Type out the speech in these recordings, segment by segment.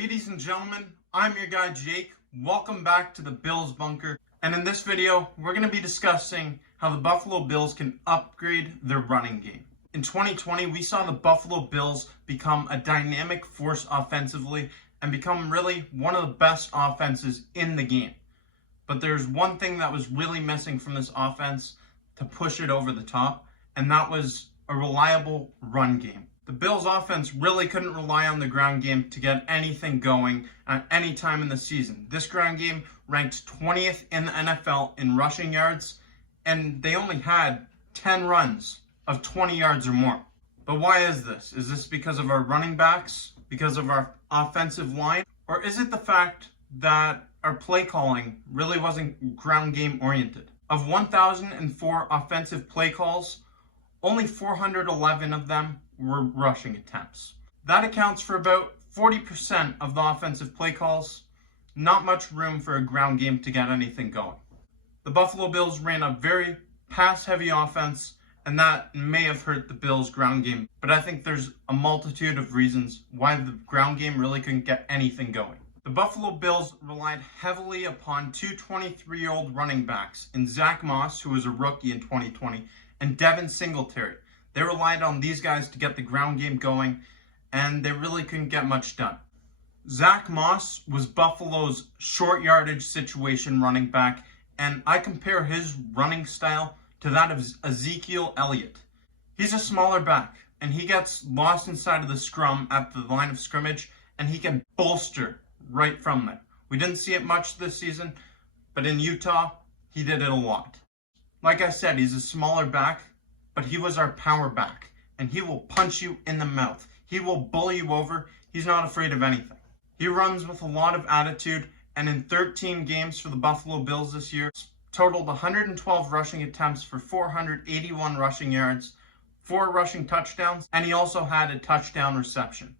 Ladies and gentlemen, I'm your guy Jake. Welcome back to the Bills Bunker. And in this video, we're going to be discussing how the Buffalo Bills can upgrade their running game. In 2020, we saw the Buffalo Bills become a dynamic force offensively and become really one of the best offenses in the game. But there's one thing that was really missing from this offense to push it over the top, and that was a reliable run game. The Bills offense really couldn't rely on the ground game to get anything going at any time in the season. This ground game ranked 20th in the NFL in rushing yards, and they only had 10 runs of 20 yards or more. But why is this? Is this because of our running backs? Because of our offensive line? Or is it the fact that our play calling really wasn't ground game oriented? Of 1,004 offensive play calls, only 411 of them were rushing attempts. That accounts for about 40% of the offensive play calls. Not much room for a ground game to get anything going. The Buffalo Bills ran a very pass-heavy offense, and that may have hurt the Bills' ground game. But I think there's a multitude of reasons why the ground game really couldn't get anything going. The Buffalo Bills relied heavily upon two 23-year-old running backs in Zach Moss, who was a rookie in 2020, and Devin Singletary. They relied on these guys to get the ground game going, and they really couldn't get much done. Zach Moss was Buffalo's short yardage situation running back, and I compare his running style to that of Ezekiel Elliott. He's a smaller back, and he gets lost inside of the scrum at the line of scrimmage, and he can bolster right from there. We didn't see it much this season, but in Utah, he did it a lot. Like I said, he's a smaller back, but he was our power back, and he will punch you in the mouth. He will bully you over. He's not afraid of anything. He runs with a lot of attitude, and in 13 games for the Buffalo Bills this year, totaled 112 rushing attempts for 481 rushing yards, 4 rushing touchdowns, and he also had a touchdown reception.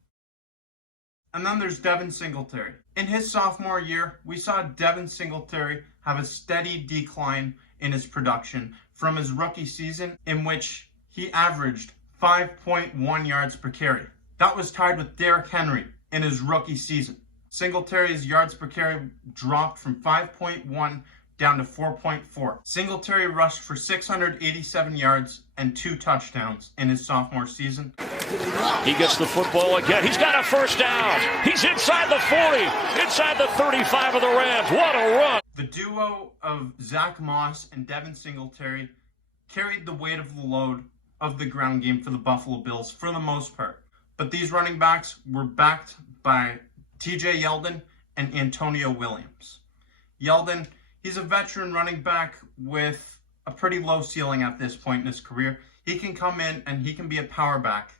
And then there's Devin Singletary. In his sophomore year, we saw Devin Singletary have a steady decline in his production from his rookie season, in which he averaged 5.1 yards per carry. That was tied with Derrick Henry in his rookie season. Singletary's yards per carry dropped from 5.1 down to 4.4. Singletary rushed for 687 yards and 2 touchdowns in his sophomore season. He gets the football again. He's got a first down. He's inside the 40, inside the 35 of the Rams. What a run. The duo of Zach Moss and Devin Singletary carried the weight of the load of the ground game for the Buffalo Bills for the most part. But these running backs were backed by TJ Yeldon and Antonio Williams. Yeldon, he's a veteran running back with a pretty low ceiling at this point in his career. He can come in and he can be a power back,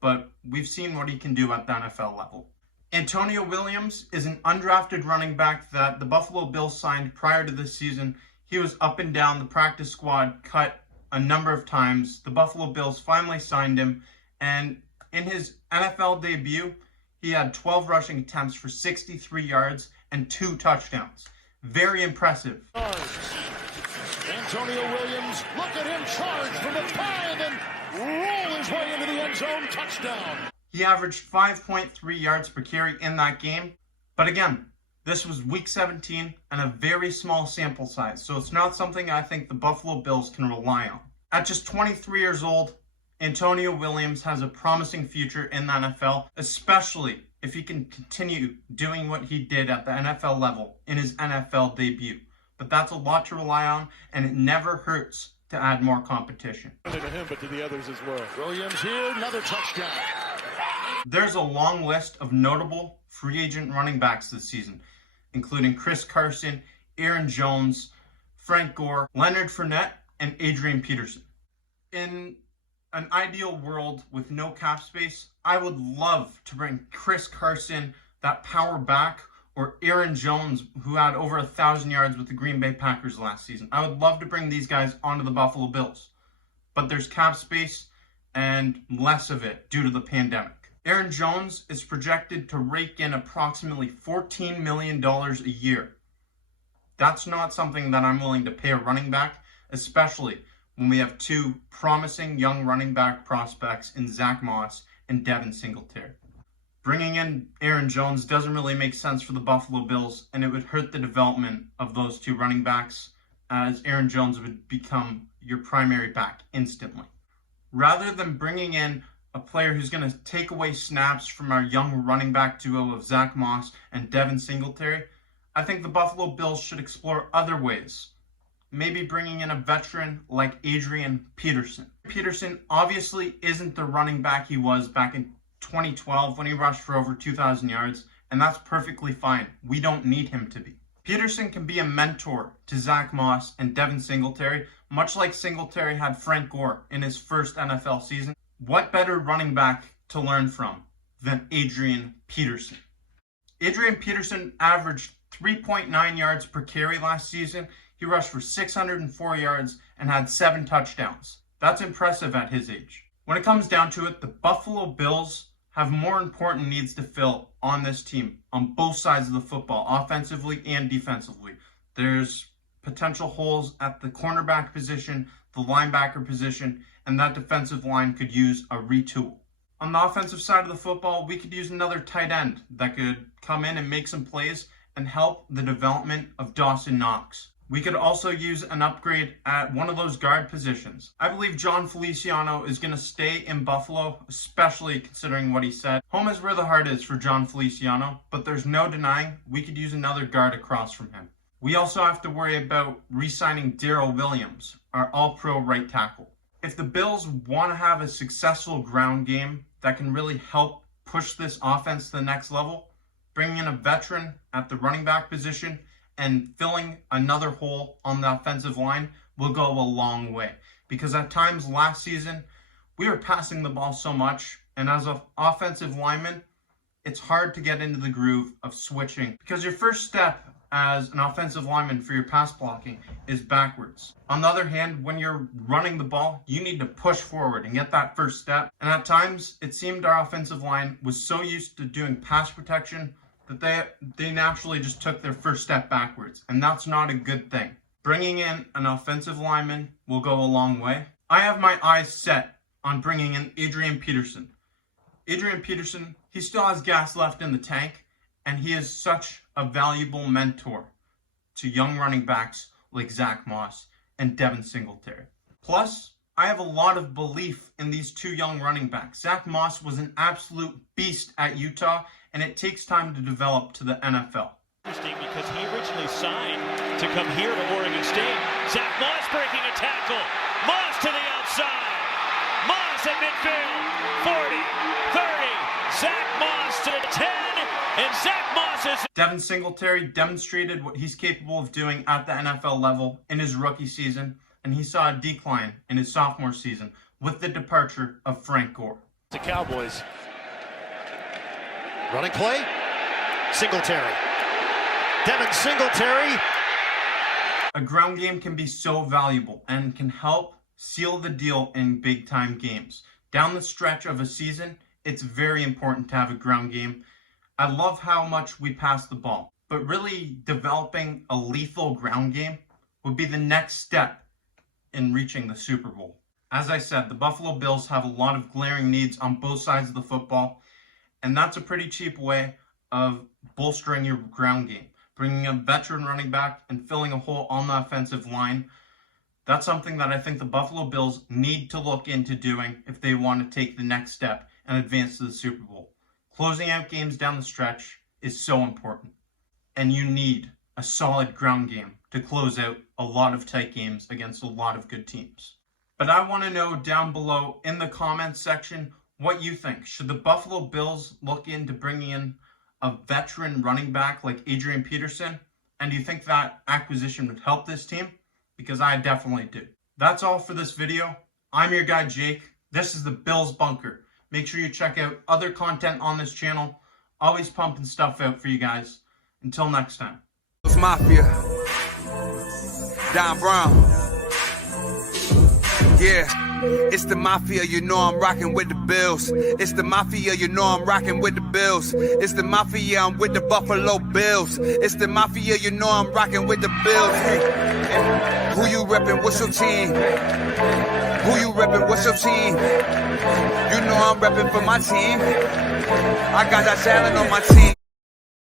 but we've seen what he can do at the NFL level. Antonio Williams is an undrafted running back that the Buffalo Bills signed prior to this season. He was up and down the practice squad, cut a number of times. The Buffalo Bills finally signed him, and in his NFL debut, he had 12 rushing attempts for 63 yards and 2 touchdowns. Very impressive. Antonio Williams, look at him charge from the 5 and roll his way into the end zone. Touchdown. He averaged 5.3 yards per carry in that game. But again, this was week 17 and a very small sample size, so it's not something I think the Buffalo Bills can rely on. At just 23 years old, Antonio Williams has a promising future in the NFL, especially if he can continue doing what he did at the NFL level in his NFL debut. But that's a lot to rely on, and it never hurts to add more competition. To him, but to the others as well. Williams here, another touchdown. There's a long list of notable free agent running backs this season, including Chris Carson, Aaron Jones, Frank Gore, Leonard Fournette, and Adrian Peterson. In an ideal world with no cap space, I would love to bring Chris Carson, that power back, or Aaron Jones, who had over 1,000 yards with the Green Bay Packers last season. I would love to bring these guys onto the Buffalo Bills. But there's cap space and less of it due to the pandemic. Aaron Jones is projected to rake in approximately $14 million a year. That's not something that I'm willing to pay a running back, especially when we have 2 promising young running back prospects in Zach Moss and Devin Singletary. Bringing in Aaron Jones doesn't really make sense for the Buffalo Bills, and it would hurt the development of those two running backs, as Aaron Jones would become your primary back instantly. Rather than bringing in a player who's going to take away snaps from our young running back duo of Zach Moss and Devin Singletary, I think the Buffalo Bills should explore other ways. Maybe bringing in a veteran like Adrian Peterson. Peterson obviously isn't the running back he was back in 2012 when he rushed for over 2,000 yards, and that's perfectly fine. We don't need him to be. Peterson can be a mentor to Zach Moss and Devin Singletary, much like Singletary had Frank Gore in his first NFL season. What better running back to learn from than Adrian Peterson? Adrian Peterson averaged 3.9 yards per carry last season. He rushed for 604 yards and had 7 touchdowns. That's impressive at his age. When it comes down to it, the Buffalo Bills have more important needs to fill on this team on both sides of the football, offensively and defensively. There's potential holes at the cornerback position, the linebacker position, and that defensive line could use a retool. On the offensive side of the football, we could use another tight end that could come in and make some plays and help the development of Dawson Knox. We could also use an upgrade at one of those guard positions. I believe John Feliciano is going to stay in Buffalo, especially considering what he said. Home is where the heart is for John Feliciano, but there's no denying we could use another guard across from him. We also have to worry about re-signing Darrell Williams, our all-pro right tackle. If the Bills want to have a successful ground game that can really help push this offense to the next level, bringing in a veteran at the running back position and filling another hole on the offensive line will go a long way. Because at times last season, we were passing the ball so much, and as an offensive lineman, it's hard to get into the groove of switching. Because your first step as an offensive lineman for your pass blocking is backwards. On the other hand, when you're running the ball, you need to push forward and get that first step. And at times, it seemed our offensive line was so used to doing pass protection that they naturally just took their first step backwards, and that's not a good thing. Bringing in an offensive lineman will go a long way. I have my eyes set on bringing in Adrian Peterson. Adrian Peterson, he still has gas left in the tank, and he is such a valuable mentor to young running backs like Zach Moss and Devin Singletary. Plus, I have a lot of belief in these two young running backs. Zach Moss was an absolute beast at Utah, and it takes time to develop to the NFL. Interesting because he originally signed to come here to Oregon State. Zach Moss breaking a tackle. Moss to the outside. Moss at midfield. 40, 30. Zach Moss to the 10. And Zach Moss is... Devin Singletary demonstrated what he's capable of doing at the NFL level in his rookie season, and he saw a decline in his sophomore season with the departure of Frank Gore. The Cowboys. Running play. Singletary. Devin Singletary. A ground game can be so valuable and can help seal the deal in big-time games. Down the stretch of a season, it's very important to have a ground game. I love how much we pass the ball, but really developing a lethal ground game would be the next step in reaching the Super Bowl. As I said, the Buffalo Bills have a lot of glaring needs on both sides of the football, and that's a pretty cheap way of bolstering your ground game. Bringing a veteran running back and filling a hole on the offensive line. That's something that I think the Buffalo Bills need to look into doing if they want to take the next step and advance to the Super Bowl. Closing out games down the stretch is so important. And you need a solid ground game to close out a lot of tight games against a lot of good teams. But I want to know down below in the comments section what you think. Should the Buffalo Bills look into bringing in a veteran running back like Adrian Peterson? And do you think that acquisition would help this team? Because I definitely do. That's all for this video. I'm your guy Jake. This is the Bills Bunker. Make sure you check out other content on this channel. Always pumping stuff out for you guys. Until next time. It's Mafia. Don Brown. Yeah. It's the mafia, you know I'm rocking with the Bills. It's the mafia, you know I'm rocking with the Bills. It's the mafia, I'm with the Buffalo Bills. It's the mafia, you know I'm rocking with the Bills. Hey, who you reppin'? What's your team? Who you reppin'? What's your team? You know I'm reppin' for my team. I got that talent on my team.